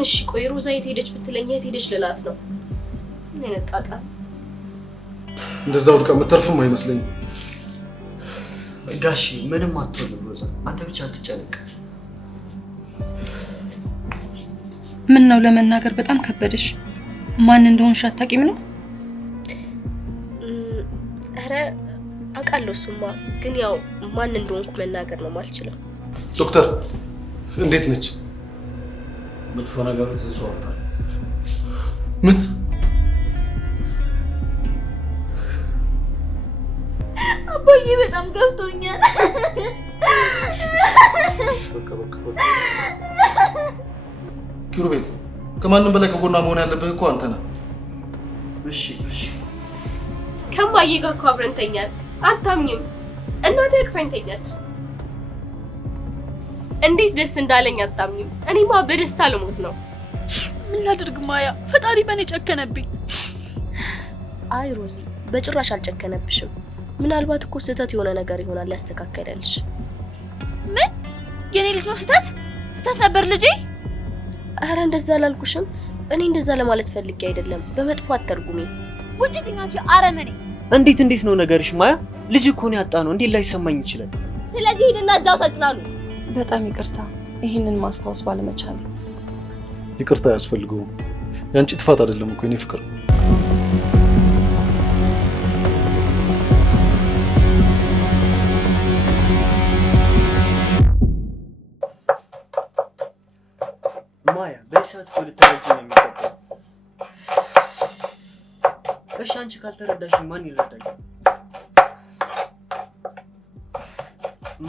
አሁን እሺ ቆይ ሮዛ የት ሄደች ብትለኝ የት ሄደች ልላት ነው? ምን አይነት ጣጣ! እንደዛው ድቃ መተርፍም አይመስለኝም። ጋሺ ምንም አትሆንም ሮዛ፣ አንተ ብቻ አትጨነቅ። ምን ነው ለመናገር በጣም ከበደሽ? ማን እንደሆንሽ አታውቂም ነው? ኧረ አውቃለሁ እሱማ፣ ግን ያው ማን እንደሆንኩ መናገር ነው የማልችለው። ዶክተር እንዴት ነች? መጥፎ ነገሮች ተሰውራል። ምን? አባዬ በጣም ገብቶኛል። በቃ ኪሩቤል፣ ከማንም በላይ ከጎና መሆን ያለብህ እኮ አንተ ነህ። እሺ ከማዬ ጋር እኮ አብረን ተኛን። አታምኝም? እናቴ አቅፋኝ ተኛች። እንዴት ደስ እንዳለኝ አታምኝም? እኔማ በደስታ ልሞት ነው። ምን ላድርግ ማያ፣ ፈጣሪ በኔ ጨከነብኝ። አይ ሮዚ፣ በጭራሽ አልጨከነብሽም። ምናልባት እኮ ስህተት የሆነ ነገር ይሆናል ያስተካከለልሽ። ምን? የኔ ልጅ ነው ስህተት? ስህተት ነበር ልጄ? አረ እንደዛ አላልኩሽም። እኔ እንደዛ ለማለት ፈልጌ አይደለም። በመጥፎ አትርጉሚ። ውጪልኝ አንቺ አረመኔ! እንዴት ነው ነገርሽ ማያ? ልጅ እኮ ነው ያጣነው፣ እንዴት ላይሰማኝ ይችላል? ስለዚህ ሄድና እዛው ተጽናኑ። በጣም ይቅርታ ይሄንን ማስታወስ ባለመቻል። ይቅርታ አያስፈልገውም። ያንቺ ጥፋት አይደለም እኮ የኔ ፍቅር። ማያ በሰዓት እኮ ልትረጂኝ ነው የሚገባው። እሺ አንቺ ካልተረዳሽ ማን ይረዳኝ?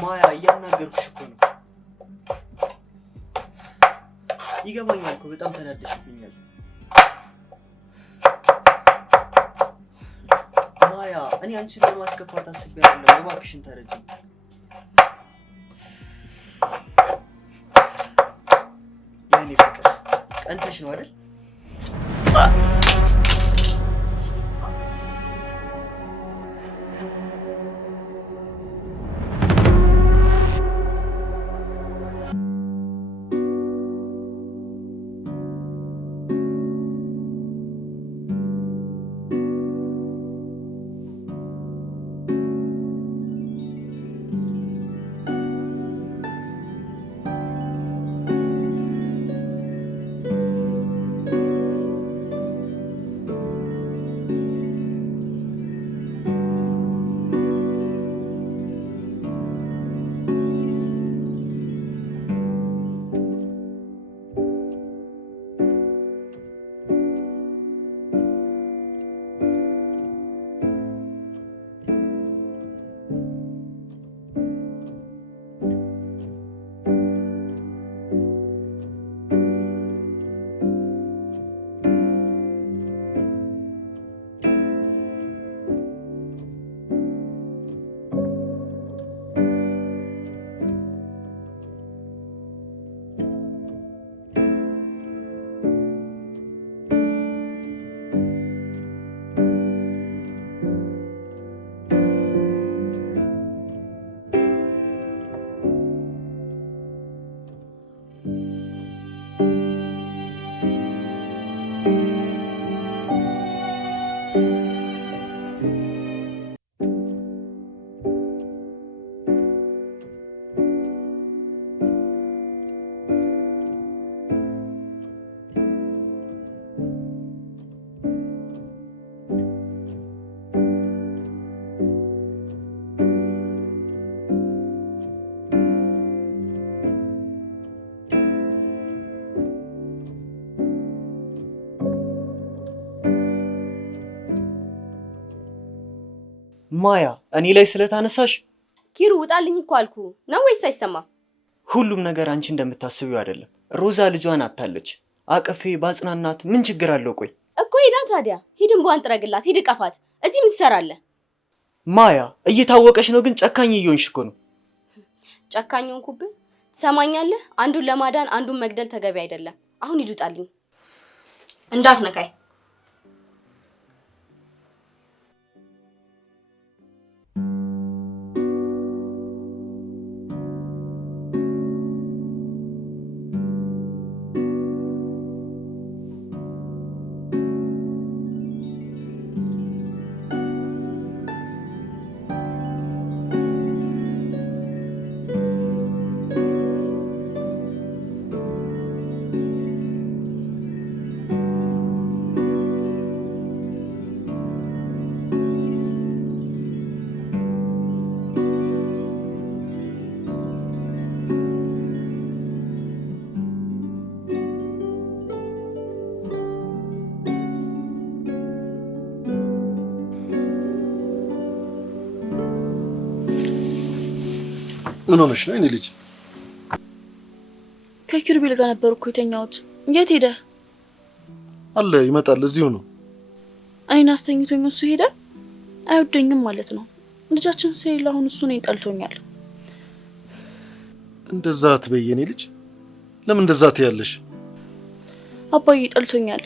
ማያ እያናገርኩሽ እኮ ነው። ይገባኛል እኮ በጣም ተናደሽብኛል። ማያ እኔ አንቺን ለማስከፋት አስቤ አይደለም፣ እባክሽን ተረጂኝ። የኔ ፍቅር ቀንተሽ ነው አይደል? ማያ እኔ ላይ ስለታነሳሽ ኪሩ ውጣልኝ እኮ አልኩ ነው ወይስ አይሰማም? ሁሉም ነገር አንቺ እንደምታስቢው አይደለም። ሮዛ ልጇን አታለች። አቀፌ ባጽናናት ምን ችግር አለው? ቆይ እኮ ሄዳ ታዲያ ሂድን ቧን ጥረግላት፣ ሂድ ቀፋት። እዚህ ምን ትሰራለህ? ማያ እየታወቀሽ ነው፣ ግን ጨካኝ እየሆንሽ እኮ ነው። ጨካኝ ሆንኩብህ? ትሰማኛለህ? አንዱን ለማዳን አንዱን መግደል ተገቢ አይደለም። አሁን ሂድ ውጣልኝ፣ እንዳትነካኝ። ምን ሆነሽ ነው የኔ ልጅ? ከኪሩቤል ጋር ነበር እኮ የተኛሁት። የት ሄደ? አለ ይመጣል፣ እዚሁ ነው። እኔን አስተኝቶኝ እሱ ሄደ? አይወደኝም ማለት ነው። ልጃችን ስለሌለ አሁን እሱ እኔን ጠልቶኛል። እንደዛ አትበይ የኔ ልጅ። ለምን እንደዛ ትያለሽ? አባዬ ጠልቶኛል።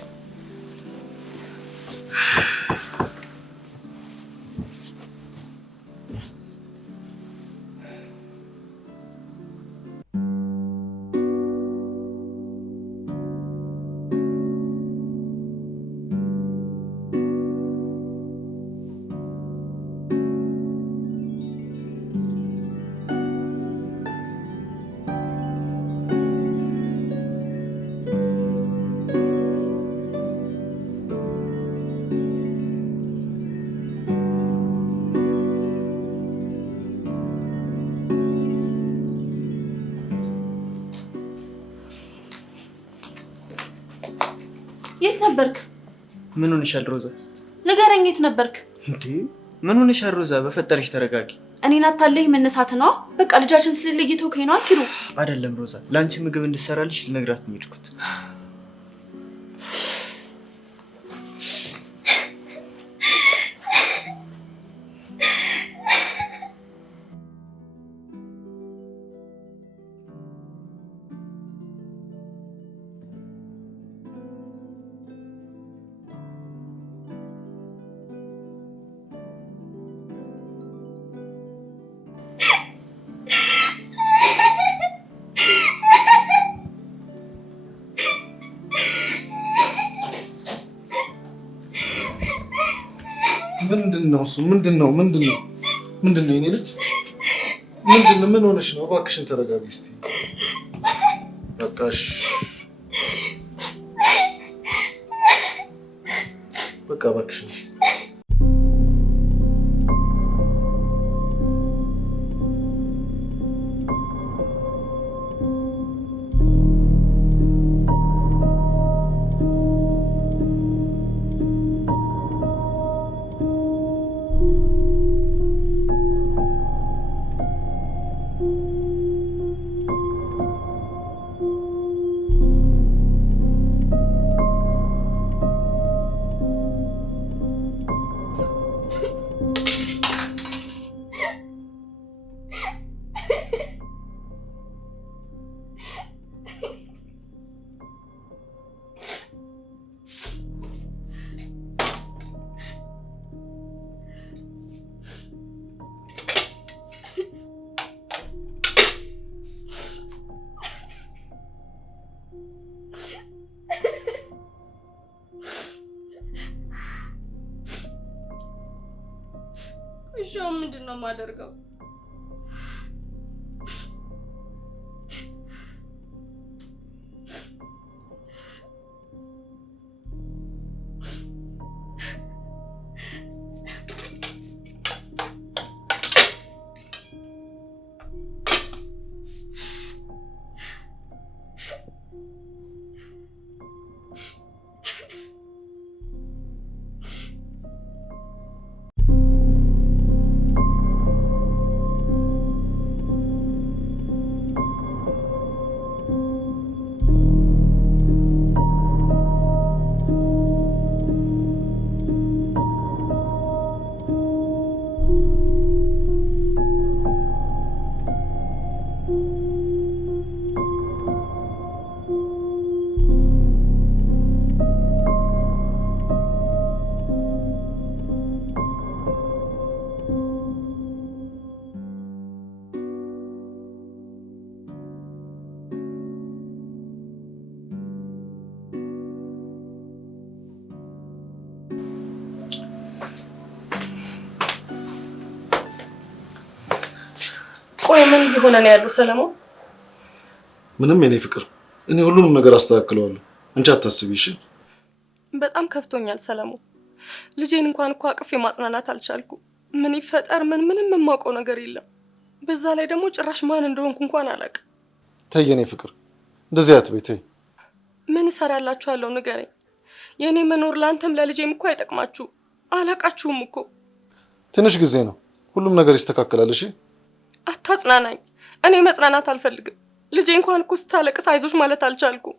የት ነበርክ? ምን ሆነሻል ሮዛ? ንገረኝ፣ የት ነበርክ? እንዴ ምን ሆነሻል ሮዛ? በፈጠረሽ ተረጋጊ። እኔን አታለህ መነሳት ነው? በቃ ልጃችን ስለሌለ እየተውከኝ ነው ኪሩ። አይደለም ሮዛ፣ ለአንቺ ምግብ እንድሰራልሽ ልነግራት ነው የሄድኩት። ምንድነው እሱ? ምንድነው የኔ ልጅ? ምንድነው? ምን ሆነሽ ነው? እባክሽን ተረጋጊ እስቲ። በቃሽ፣ በቃ እባክሽን። እሺ ምንድነው የማደርገው? ቆይ ምን እየሆነ ነው ያለው ሰለሞን? ምንም የኔ ፍቅር፣ እኔ ሁሉንም ነገር አስተካክለዋለሁ። አንቺ አታስቢ እሺ? በጣም ከፍቶኛል ሰለሞን። ልጄን እንኳን እኮ አቅፌ ማጽናናት አልቻልኩም። ምን ይፈጠር ምንም የማውቀው ነገር የለም። በዛ ላይ ደግሞ ጭራሽ ማን እንደሆንኩ እንኳን አላውቅም። ተይ የኔ ፍቅር፣ እንደዚህ አትበይ ተይ። ምን እሰራላችኋለሁ ንገረኝ። የኔ መኖር ለአንተም ለልጄም እኮ አይጠቅማችሁ። አላቃችሁም እኮ። ትንሽ ጊዜ ነው፣ ሁሉም ነገር ይስተካከላል እሺ? አታጽናናኝ። እኔ መጽናናት አልፈልግም። ልጄ እንኳን እኮ ስታለቅስ አይዞሽ ማለት አልቻልኩም።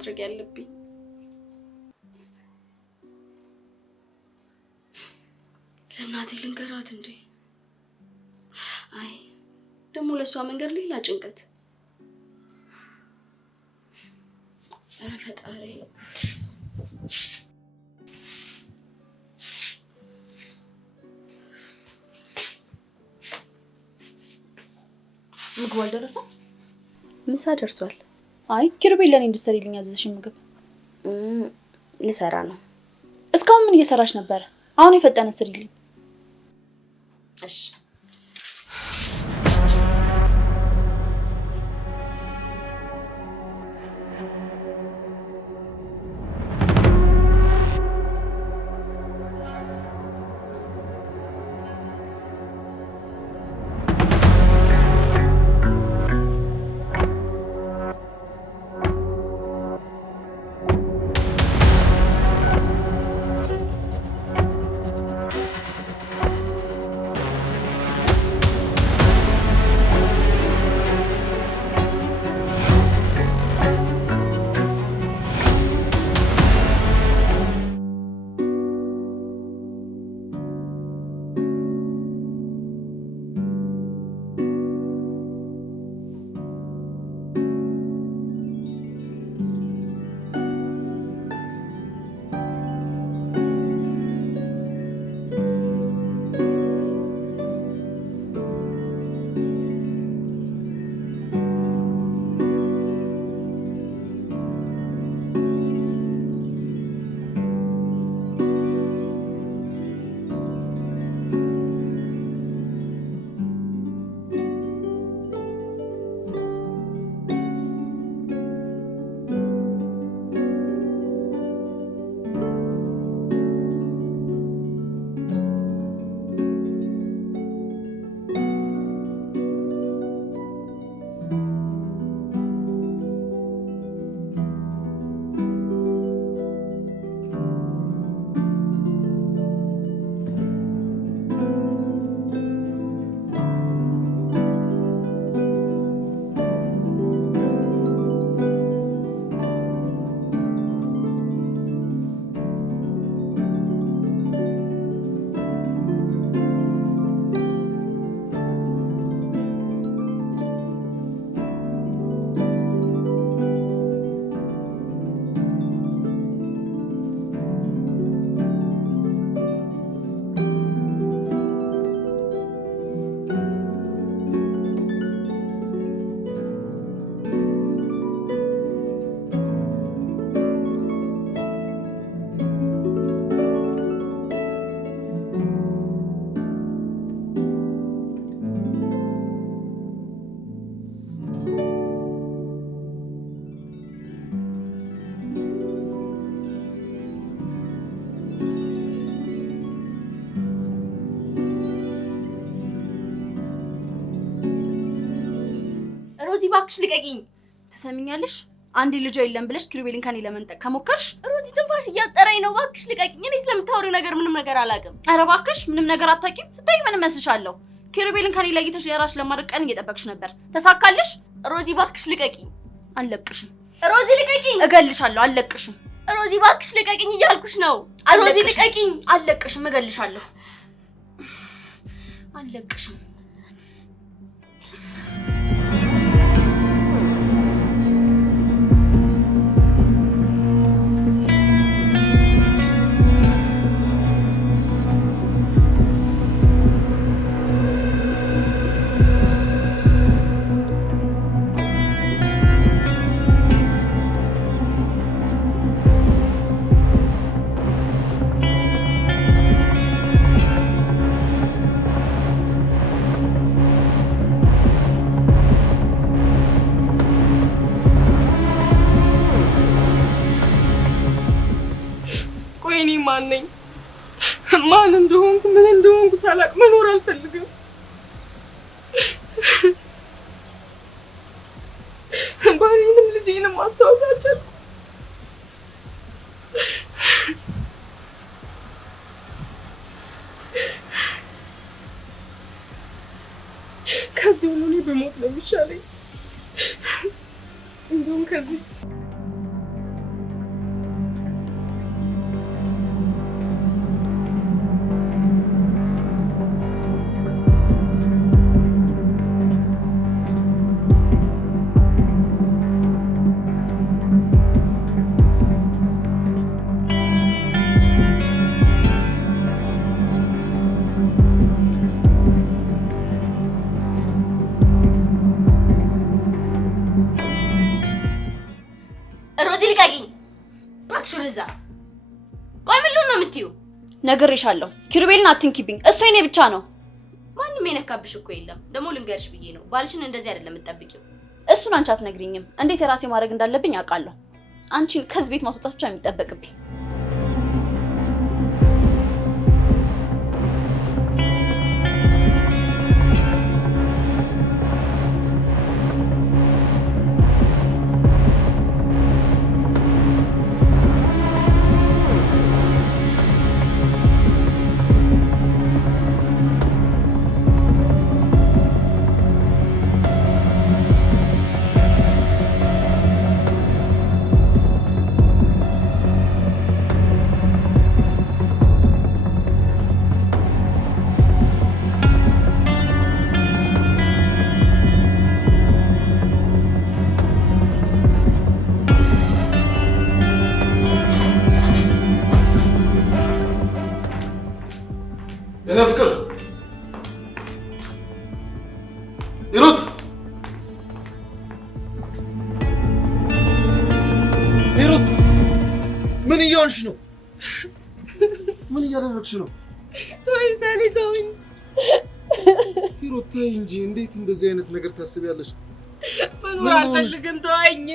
ማድረግ ያለብኝ ለእናቴ ልንገራት እንዴ? አይ ደግሞ ለሷ መንገድ ሌላ ጭንቀት። ኧረ ፈጣሪ ምግቡ አልደረሰም? ምሳ ደርሷል። አይ ኪሩቤል ለኔ እንድትሰሪልኝ ያዘዝሽኝ ምግብ ልሰራ ነው። እስካሁን ምን እየሰራሽ ነበር? አሁን የፈጠነ ስሪልኝ። እሺ ሮዚ እባክሽ ልቀቂኝ። ትሰሚኛለሽ? አንዴ ልጅ የለም ብለሽ ኪሩቤልን ከኔ ለመንጠቅ ከሞከርሽ ሮዚ ትንፋሽ እያጠረኝ ነው። እባክሽ ልቀቂኝ። እኔ ስለምታወሪው ነገር ምንም ነገር አላውቅም። ኧረ እባክሽ ምንም ነገር አታውቂም። ስታይ ምን መስልሻለሁ? ኪሩቤልን ከኔ ለይተሽ የራስሽ ለማድረግ ቀን እየጠበቅሽ ነበር። ተሳካልሽ? ሮዚ እባክሽ ልቀቂኝ። አልለቅሽም። ሮዚ ልቀቂኝ። እገልሻለሁ። አልለቅሽም። ሮዚ እባክሽ ልቀቂኝ እያልኩሽ ነው። ሮዚ ልቀቂኝ። አልለቅሽም። እገልሻለሁ። አልለቅሽም። ማን ነኝ? ማን እንደሆንኩ ምን እንደሆንኩ ሳላቅ መኖር አልፈልግም። ባሪንም ልጄንም ማስታወስ አልቻልኩም። ከዚህ ሁሉ እኔ በሞት ነው የሚሻለኝ። እንደውም ከዚህ ነግሬሻለሁ። ኪሩቤልን አትንኪብኝ። እሱ የኔ ብቻ ነው። ማንም የነካብሽ እኮ የለም። ደግሞ ልንገርሽ ብዬ ነው። ባልሽን እንደዚህ አይደለም የምትጠብቂው። እሱን አንቺ አትነግሪኝም። እንዴት የራሴ ማድረግ እንዳለብኝ አውቃለሁ። አንቺን ከዚህ ቤት ማስወጣት ብቻ የሚጠበቅብኝ። የኔ ፍቅር ሂሩት ሂሩት ምን እየሆንሽ ነው? ምን እያደረግሽ ነው? ተወኝ ሰኒ ተወኝ። ሂሩት ተይ እንጂ እንዴት እንደዚህ አይነት ነገር ታስቢያለሽ? መኖር አልፈልግም ተወኝ።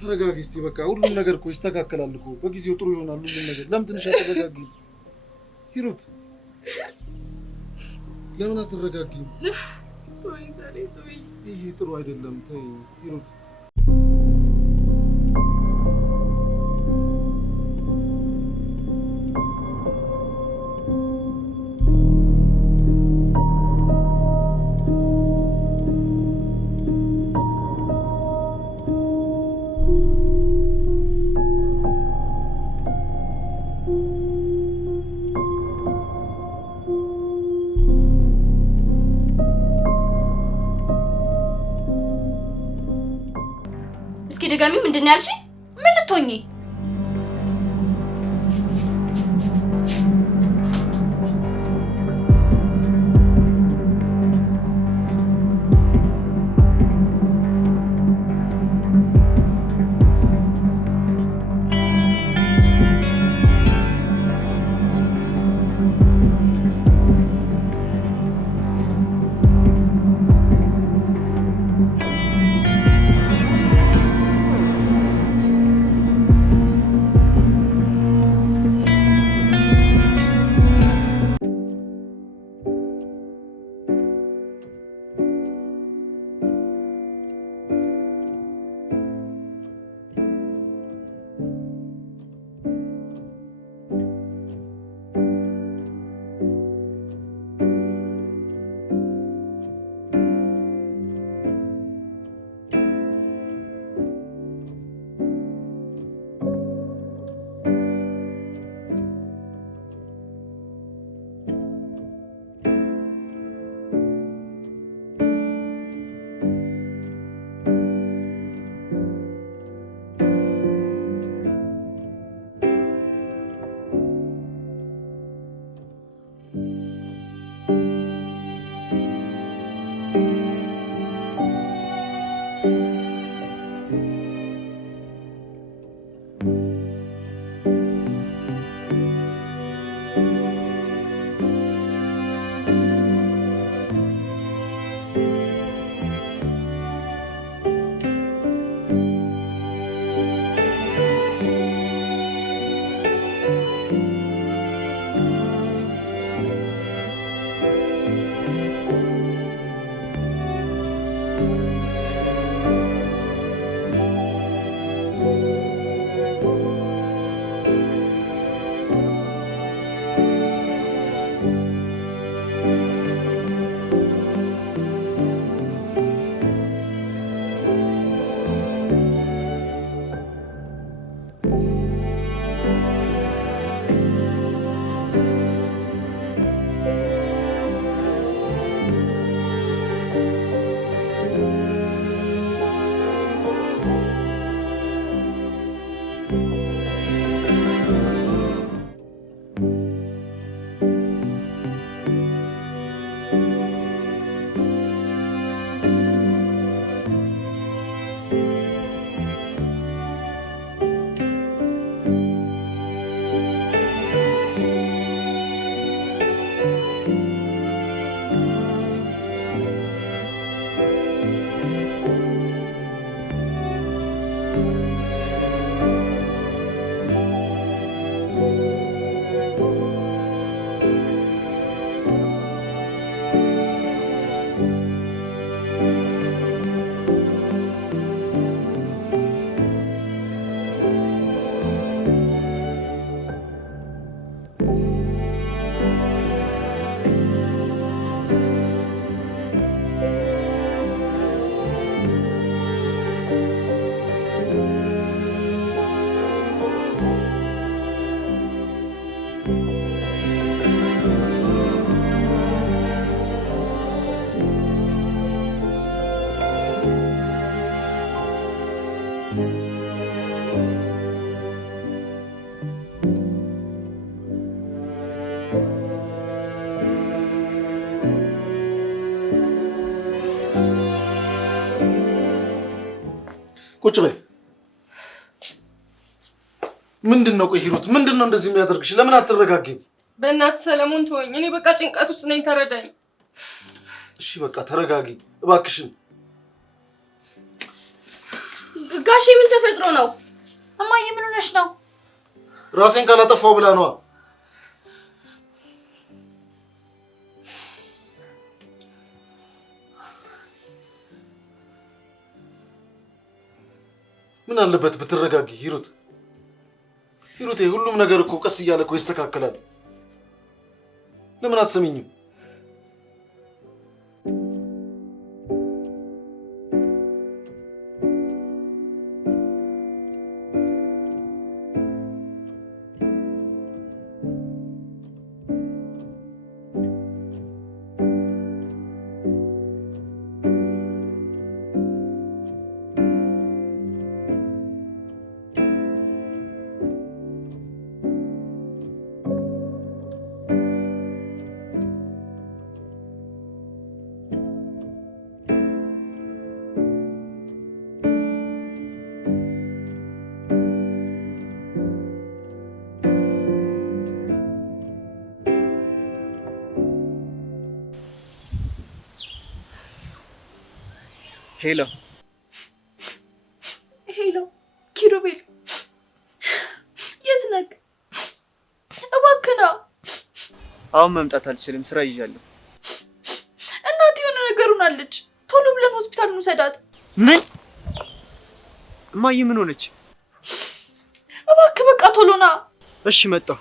ተረጋጊ እስቲ በቃ ሁሉም ነገር እኮ ይስተካከላል እኮ በጊዜው ጥሩ ይሆናል ሁሉም ነገር። ለምን ትንሽ አትረጋጊም? ሂሩት ለምን አትረጋጊም? ተወኝ ሰኒ ተወኝ። ይሄ ጥሩ አይደለም። ተይ ሂሩት። እስኪ ድጋሚ ምንድን ነው ያልሽኝ? ምን ልትሆኚ? ቁጭ በይ። ምንድነው? ቆይ ሂሩት፣ ምንድነው እንደዚህ የሚያደርግሽ? ለምን አትረጋጊም? በእናትህ ሰለሞን ተወኝ። እኔ በቃ ጭንቀት ውስጥ ነኝ፣ ተረዳኝ። እሺ በቃ ተረጋጊ እባክሽን። ጋሼ ምን ተፈጥሮ ነው? እማዬ ምን ሆነሽ ነው? ራሴን ካላጠፋው ብላ ነዋ። ምን አለበት ብትረጋጊ ሂሩት? ሂሩቴ ሁሉም ነገር እኮ ቀስ እያለ እኮ ይስተካከላል። ለምን አትሰሚኝም? ሄሎ ሄሎ፣ ኪሩቤል የት ነህ? እባክህ ና። አሁን መምጣት አልችልም፣ ስራ ይዣለሁ። እናቴ የሆነ ነገር ሆናለች፣ ቶሎ ብለን ሆስፒታል እንውሰዳት። ምን? እማዬ ምን ሆነች? እባክህ በቃ ቶሎ ና። እሺ መጣሁ።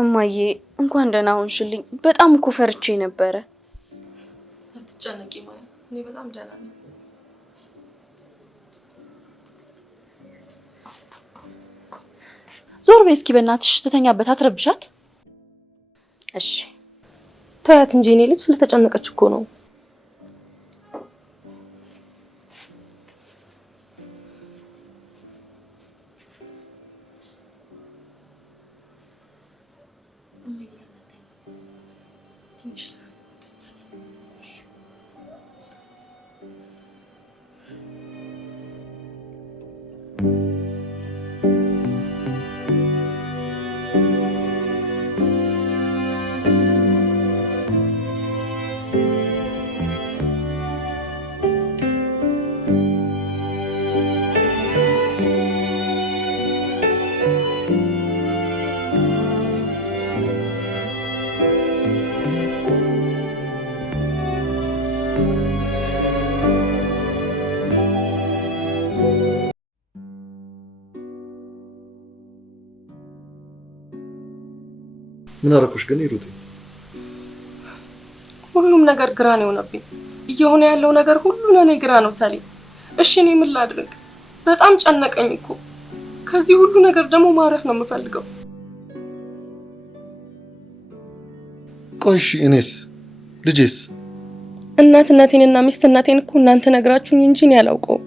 እማዬ እንኳን ደህና ሆንሽልኝ። በጣም እኮ ፈርቼ ነበረ። አትጨነቂ ማያ፣ እኔ በጣም ደህና ነኝ። ዞር በይ እስኪ በእናትሽ፣ ትተኛበት፣ አትረብሻት። እሺ ተያት እንጂ እኔ ልጅ ስለተጨነቀች እኮ ነው። ምን አደረኩሽ ግን ሂሩቴ? ሁሉም ነገር ግራ ነው የሆነብኝ። እየሆነ ያለው ነገር ሁሉ ለኔ ግራ ነው ሰሌም። እሺ እኔ ምን ላድርግ? በጣም ጨነቀኝ እኮ። ከዚህ ሁሉ ነገር ደግሞ ማረፍ ነው የምፈልገው። ቆይ እሺ እኔስ? ልጄስ? እናትነቴንና ሚስትነቴን እኮ እናንተ ነግራችሁኝ እንጂ እኔ አላውቀውም።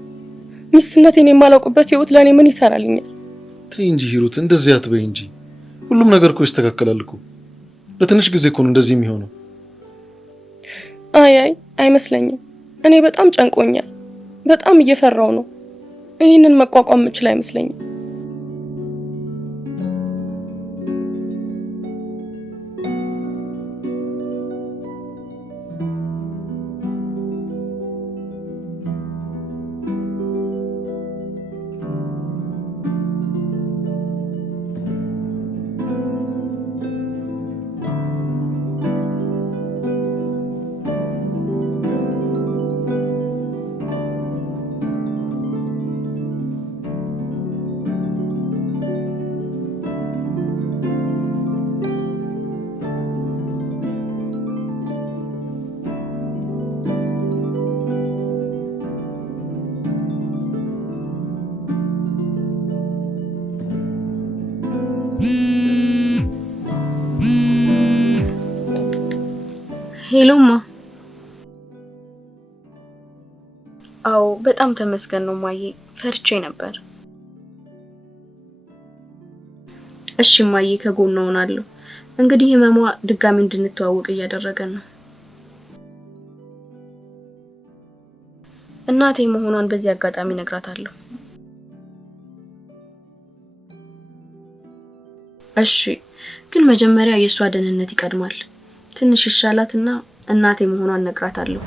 ሚስትነቴን የማላውቅበት ህይወት ለኔ ምን ይሰራልኛል? ተይ እንጂ ሂሩት፣ እንደዚህ አትበይ እንጂ። ሁሉም ነገር እኮ ይስተካከላል እኮ። ለትንሽ ጊዜ እኮ ነው እንደዚህ የሚሆነው። አይ አይመስለኝም። እኔ በጣም ጨንቆኛል። በጣም እየፈራው ነው። ይህንን መቋቋም የምችል አይመስለኝም። ሄሎማ። አዎ በጣም ተመስገን ነው ማዬ፣ ፈርቼ ነበር። እሺ ማዬ፣ ከጎኗ ሆናለሁ። እንግዲህ ህመሟ ድጋሚ እንድንተዋወቅ እያደረገን ነው። እናቴ መሆኗን በዚህ አጋጣሚ ነግራታለሁ። እሺ፣ ግን መጀመሪያ የእሷ ደህንነት ይቀድማል። ትንሽ ይሻላትና እናቴ መሆኗን ነግራታለሁ።